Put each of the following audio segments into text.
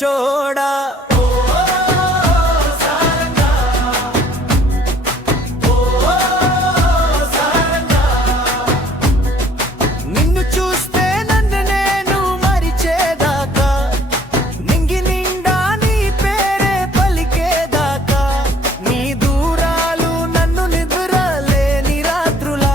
చోడా నిన్ను చూస్తే నన్ను నేను మరిచేదాకా నింగి నిండా నీ పేరే పలికేదాకా నీ దూరాలు నన్ను నిద్రలేని రాత్రులా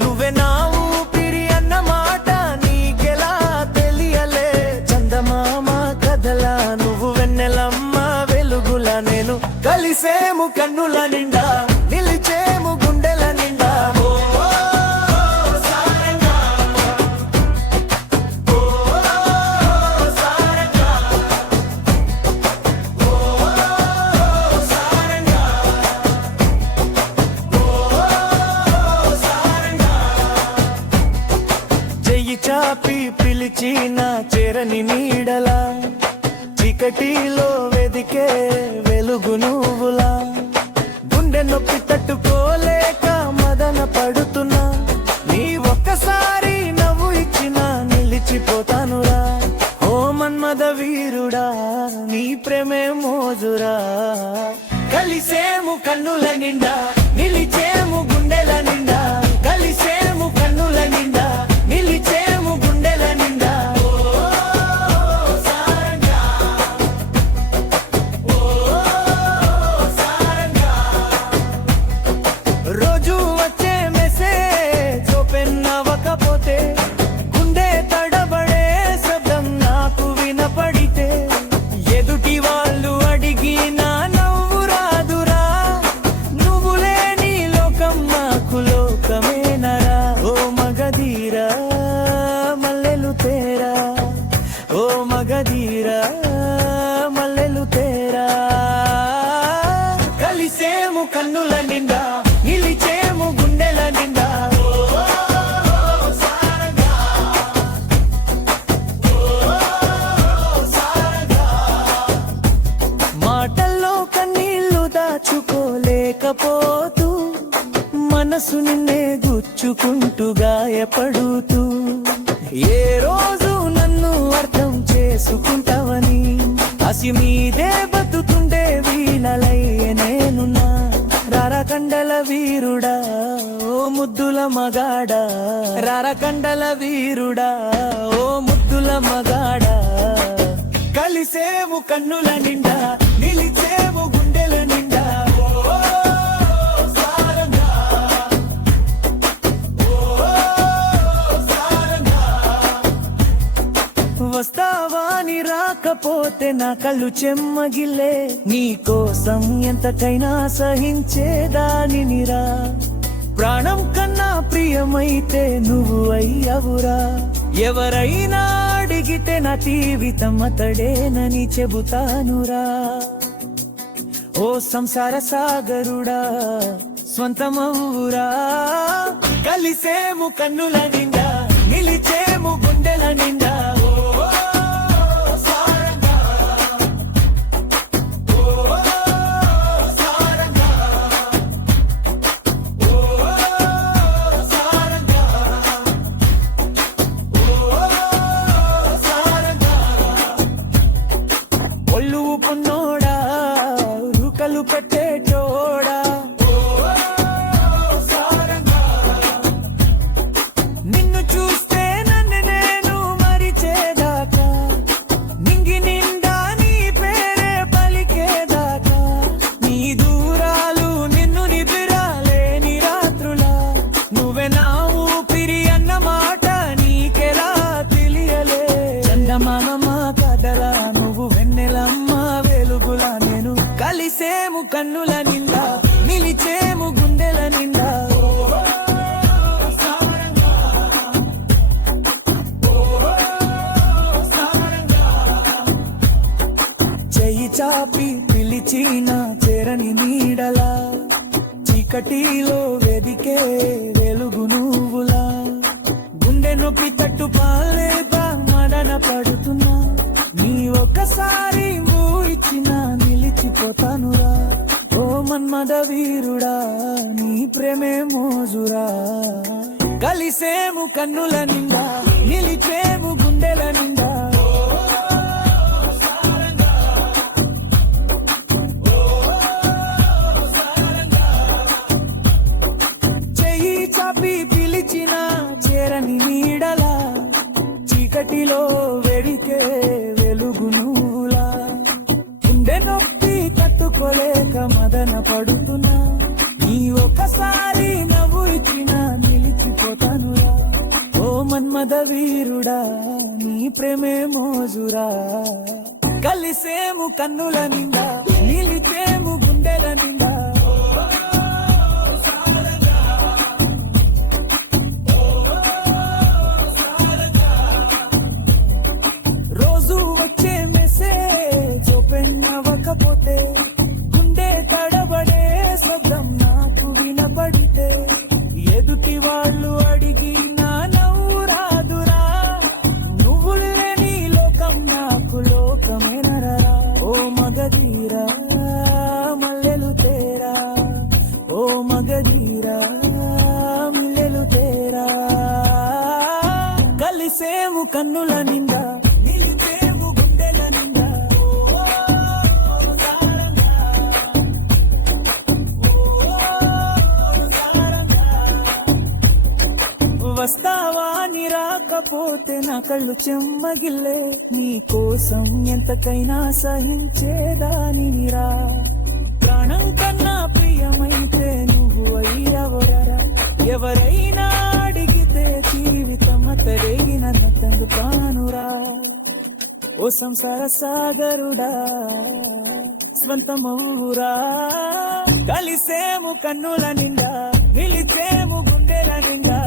నువ్వే నా ఊపిరి అన్న మాట నీకెలా తెలియలే చందమామ కథలా నువ్వు వెన్నెలమ్మ వెలుగులా నేను కలిసేము కన్నుల నిండా నిలిచేము గుండెల నిండా చెయ్యి చాపి పిలిచిన చెరని నీడలా చీకటిలో వెదికే వెలుగు నువ్వులా గుండె నొప్పి తట్టుకోలేక మదన పడుతున్నా నీ ఒక్కసారి నవ్వు ఇచ్చినా నిలిచిపోతానురా ఓ మన్మద వీరుడా నీ ప్రేమే మోజురా కలిసేము కన్నుల నిండా నిలిచేము గుండెల నిండా కలిసేము కన్నుల నిండా నిలిచేము గుండెల నిండా రోజు వచ్చే మెసేజ్ ఓపెన్ అవ్వకపోతే గుండె తడబడే శబ్దం నాకు వినపడితే ఎదుటి వాళ్ళు అడిగినా నవ్వు రాదురా నువ్వు లేని లోకం నాకు లోకమేనరా ఓ మగధీరా మల్లెలు తేరా ఓ మగధీరా మల్లెలు తేరా కలిసేము కన్నుల నిండా నిలిచేము గుండెల నిండా మాటల్లో కన్నీళ్లు దాచుకోలేకపోతూ మనసు నిన్నే గుచ్చుకుంటూ గాయపడుతూ ఏ రోజు నన్ను అర్థం చేసుకుంటావని అసి మీదే బతుతుండే వీణలయ్యే నేనున్నా రారకండల వీరుడా ఓ ముద్దుల మగాడా రారకండల వీరుడా ఓ ముద్దుల మగాడా కలిసేము కన్నుల నిండా నిలిచేము గుండెల నిండా వస్తావాని రాకపోతే నా కళ్ళు చెమ్మగిల్లే నీ కోసం ఎంతకైనా సహించేదానినిరా ప్రాణం కన్నా ప్రియమైతే నువ్వు అయ్యవురా ఎవరైనా అడిగితే నా జీవితం అతడేనని చెబుతానురా ఓ సంసార సాగరుడా స్వంతమవురా కలిసేము కన్నుల నిండా నిలిచేము గుండెల నిండా ఒళ్ళు పున్నోడా రూకలు పెట్టే చోడా నిన్ను చూస్తే నన్ను నేను మరిచేదాకా నింగి నిండా నీ పేరే పలికేదాకా నీ దూరాలు నిన్ను నిద్రలేని రాత్రులా నువ్వే నా ఊపిరి అన్న మాట నీకెలా తెలియలే చందమామ కదలా నువ్వు వెన్నెలమ్మ వెలుగులా నేను కలిసేము కన్నుల నిండా నిలిచేము గుండెల నిండా చెయ్యి చాపి పిలిచిన చెరని నీడలా చీకటిలో వెదికే వెలుగు నువ్వులా గుండె నొప్పి తట్టు పాలేక మదన పడుతున్నా నీ ఒక్కసారి ఇచ్చినా నిలిచిపోతానురా ఓ మన్మద వీరుడా నీ ప్రేమే మోజురా కలిసేము కన్నుల నిండా నిలిచేము గుండెల నిండా అందవీరుడా నీ ప్రేమే మోజురా కలిసేము కన్నుల నిండా నిలిచేము గుండెల నిండా రోజు వచ్చే మెసేజ్ ఓపెన్ అవ్వకపోతే గుండె తడబడే శబ్దం నాకు వినపడితే ఎదుటి వాళ్ళు అడిగి నా నవ్వు రాదురా నువ్వు లేని లోకం నాకు లోకమేనరా ఓ మగధీరా మల్లెలు తేరా ఓ మగధీరా మిల్లెలు తేరా కలిసేము కన్నుల నిండా నిలిచేము గుండెల నిండా వస్తావా నీ రాకపోతే నా కళ్ళు చెమ్మగిల్లే నీ కోసం ఎంతకైనా సహించేదానిరా ప్రాణం కన్నా ప్రియమైతే నువ్వు అయ్యవరా ఎవరైనా అడిగితే జీవితం తరేగిన తంగుతానురా ఓ సంసార సాగరుడా స్వంతమవురా కలిసేము కన్నుల నిండా నిలిచేము గుండెల నిండా